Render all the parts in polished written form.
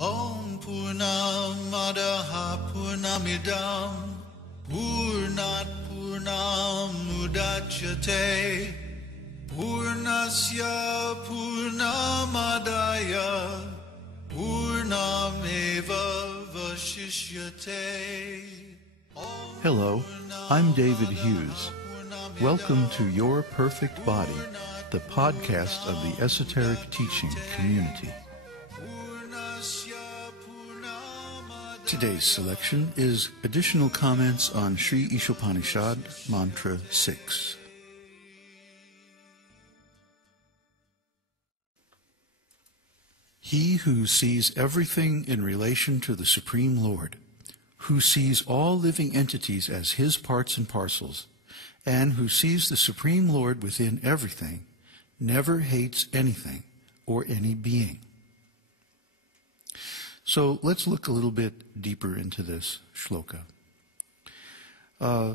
Om Purnamadaha Purnamidam Purnat Purnam Mudachyate Purnasya Purnamadaya Purnameva Vashishyate. Hello, I'm David Hughes. Welcome to Your Perfect Body, the podcast of the Esoteric Teaching Community. Today's selection is additional comments on Śrīmad-Bhāgavatam, Mantra 6. He who sees everything in relation to the Supreme Lord, who sees all living entities as his parts and parcels, and who sees the Supreme Lord within everything, never hates anything or any being. So let's look a little bit deeper into this shloka.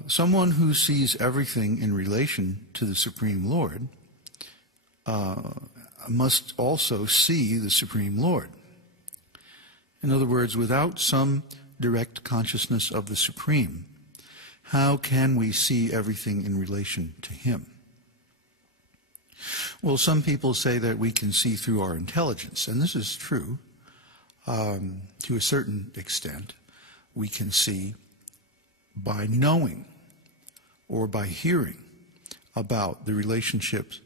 Someone who sees everything in relation to the Supreme Lord must also see the Supreme Lord. In other words, without some direct consciousness of the Supreme, how can we see everything in relation to Him? Well, some people say that we can see through our intelligence, and this is true. To a certain extent, we can see by knowing or by hearing about the relationships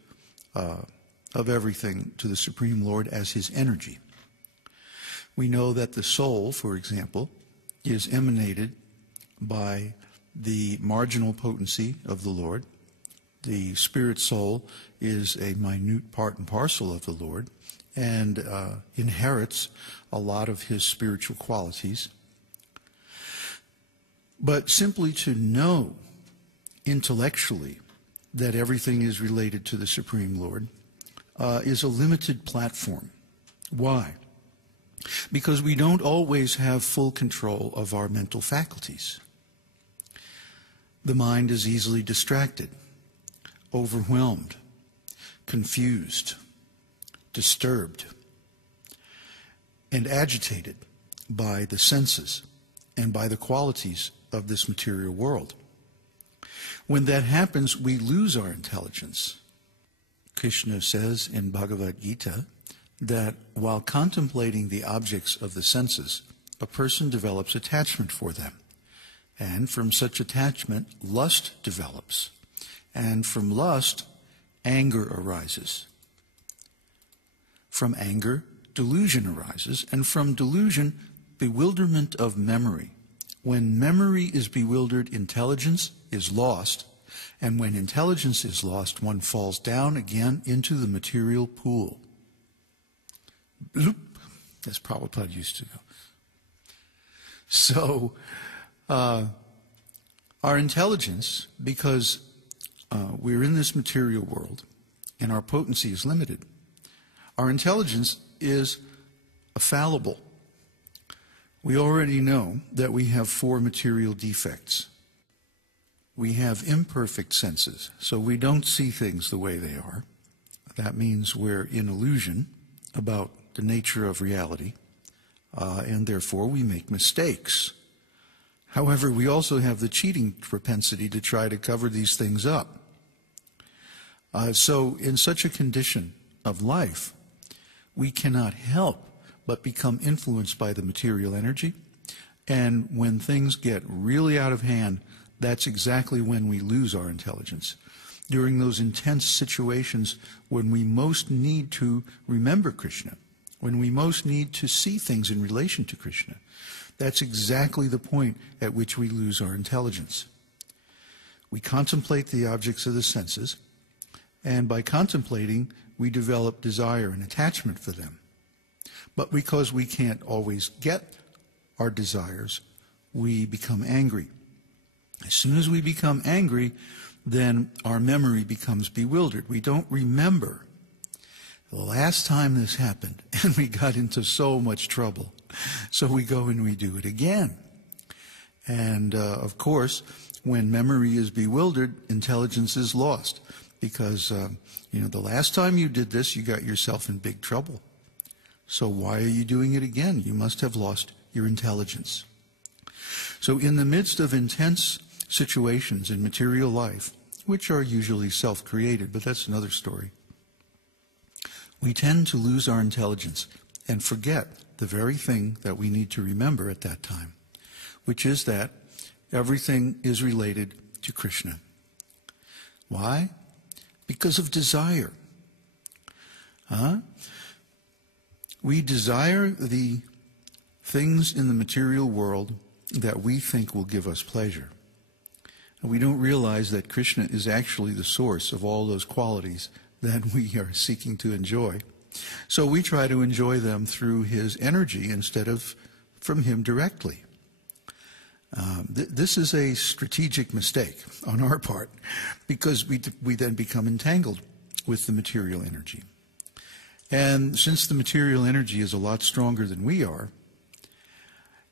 of everything to the Supreme Lord as His energy. We know that the soul, for example, is emanated by the marginal potency of the Lord. The spirit soul is a minute part and parcel of the Lord, and inherits a lot of His spiritual qualities. But simply to know intellectually that everything is related to the Supreme Lord is a limited platform. Why? Because we don't always have full control of our mental faculties. The mind is easily distracted, overwhelmed, confused, disturbed, and agitated by the senses and by the qualities of this material world. When that happens, we lose our intelligence. Krishna says in Bhagavad-gītā that while contemplating the objects of the senses, a person develops attachment for them. And from such attachment, lust develops. And from lust, anger arises. From anger, delusion arises, and from delusion, bewilderment of memory. When memory is bewildered, intelligence is lost, and when intelligence is lost, one falls down again into the material pool. Bloop, as Prabhupada used to go. So, our intelligence, because we're in this material world, and our potency is limited, our intelligence is fallible. We already know that we have 4 material defects. We have imperfect senses, so we don't see things the way they are. That means we're in illusion about the nature of reality, and therefore we make mistakes. However, we also have the cheating propensity to try to cover these things up. So in such a condition of life, we cannot help but become influenced by the material energy. And when things get really out of hand, that's exactly when we lose our intelligence. During those intense situations when we most need to remember Krishna, when we most need to see things in relation to Krishna, that's exactly the point at which we lose our intelligence. We contemplate the objects of the senses, and by contemplating, we develop desire and attachment for them. But because we can't always get our desires, we become angry. As soon as we become angry, then our memory becomes bewildered. We don't remember the last time this happened, and we got into so much trouble. So we go and we do it again. And of course, when memory is bewildered, intelligence is lost. Because, the last time you did this, you got yourself in big trouble. So why are you doing it again? You must have lost your intelligence. So in the midst of intense situations in material life, which are usually self-created, but that's another story, we tend to lose our intelligence and forget the very thing that we need to remember at that time, which is that everything is related to Krishna. Why? Because of desire. We desire the things in the material world that we think will give us pleasure. And we don't realize that Krishna is actually the source of all those qualities that we are seeking to enjoy. So we try to enjoy them through his energy instead of from him directly. This is a strategic mistake on our part, because we then become entangled with the material energy. And since the material energy is a lot stronger than we are,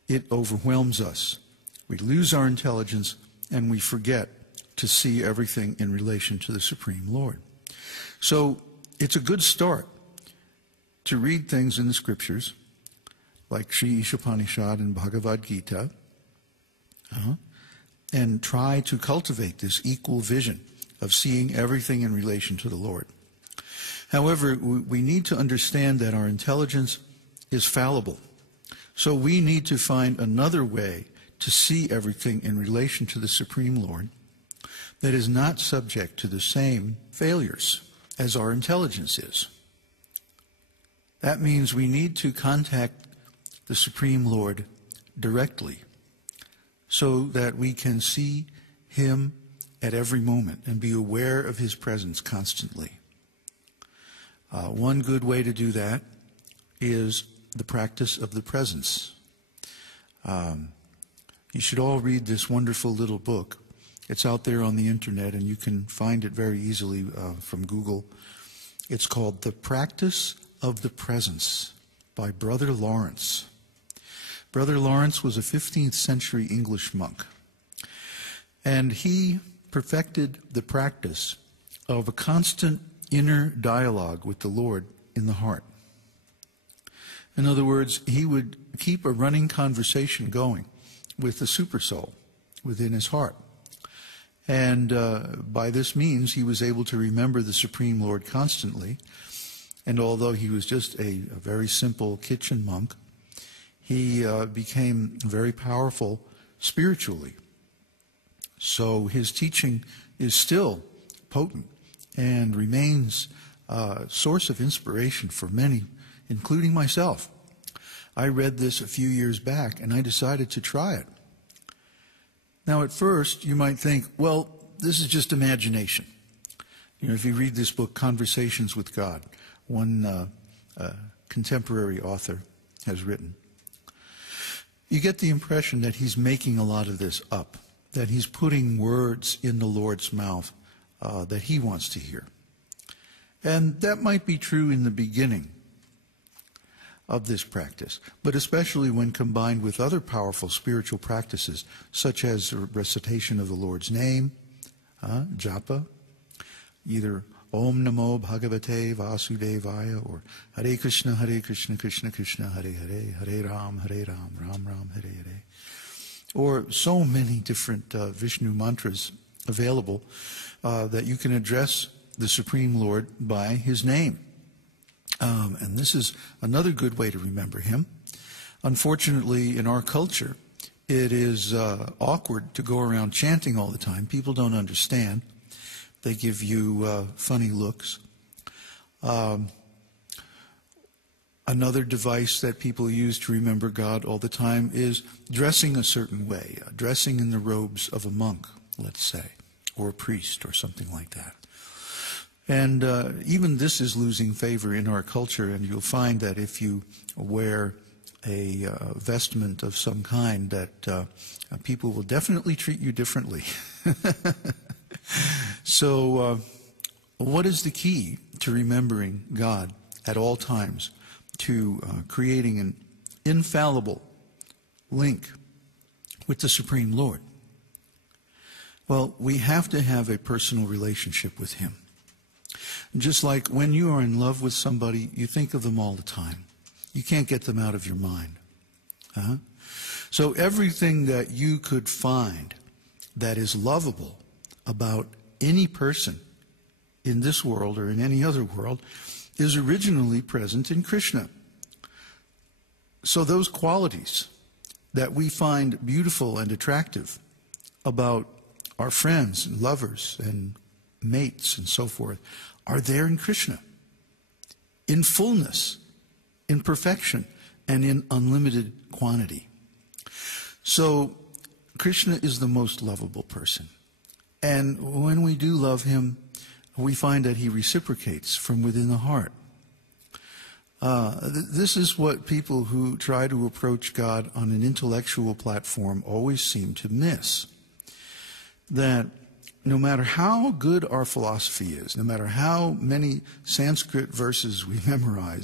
it overwhelms us. We lose our intelligence and we forget to see everything in relation to the Supreme Lord. So it's a good start to read things in the scriptures, like Īśopaniṣad and Bhagavad-gītā, and try to cultivate this equal vision of seeing everything in relation to the Lord. However, we need to understand that our intelligence is fallible. So we need to find another way to see everything in relation to the Supreme Lord that is not subject to the same failures as our intelligence is. That means we need to contact the Supreme Lord directly so that we can see him at every moment and be aware of his presence constantly. One good way to do that is the practice of the presence. You should all read this wonderful little book. It's out there on the internet, and you can find it very easily from Google. It's called The Practice of the Presence by Brother Lawrence. Brother Lawrence was a 15th century English monk, and he perfected the practice of a constant inner dialogue with the Lord in the heart. In other words, he would keep a running conversation going with the supersoul within his heart. And by this means, he was able to remember the Supreme Lord constantly. And although he was just a very simple kitchen monk, he became very powerful spiritually. So his teaching is still potent and remains a source of inspiration for many, including myself. I read this a few years back, and I decided to try it. Now, at first, you might think, well, this is just imagination. You know, if you read this book, Conversations with God, one contemporary author has written, you get the impression that he's making a lot of this up, that he's putting words in the Lord's mouth that he wants to hear. And that might be true in the beginning of this practice, but especially when combined with other powerful spiritual practices, such as the recitation of the Lord's name, japa, either Om Namo Bhagavate Vasudevaya, or Hare Krishna, Krishna Krishna, Hare Hare, Hare Ram, Ram Ram, Hare Hare. Or so many different Vishnu mantras available that you can address the Supreme Lord by his name. And this is another good way to remember him. Unfortunately, in our culture, it is awkward to go around chanting all the time. People don't understand. They give you funny looks. Another device that people use to remember God all the time is dressing a certain way, dressing in the robes of a monk, let's say, or a priest or something like that. And even this is losing favor in our culture, and you'll find that if you wear a vestment of some kind, that people will definitely treat you differently. So what is the key to remembering God at all times, to creating an infallible link with the Supreme Lord? Well, we have to have a personal relationship with him. Just like when you are in love with somebody, you think of them all the time. You can't get them out of your mind. So everything that you could find that is lovable about any person in this world or in any other world is originally present in Krishna. So those qualities that we find beautiful and attractive about our friends and lovers and mates and so forth are there in Krishna, in fullness, in perfection, and in unlimited quantity. So Krishna is the most lovable person. And when we do love him, we find that he reciprocates from within the heart. This is what people who try to approach God on an intellectual platform always seem to miss. That no matter how good our philosophy is, no matter how many Sanskrit verses we memorize,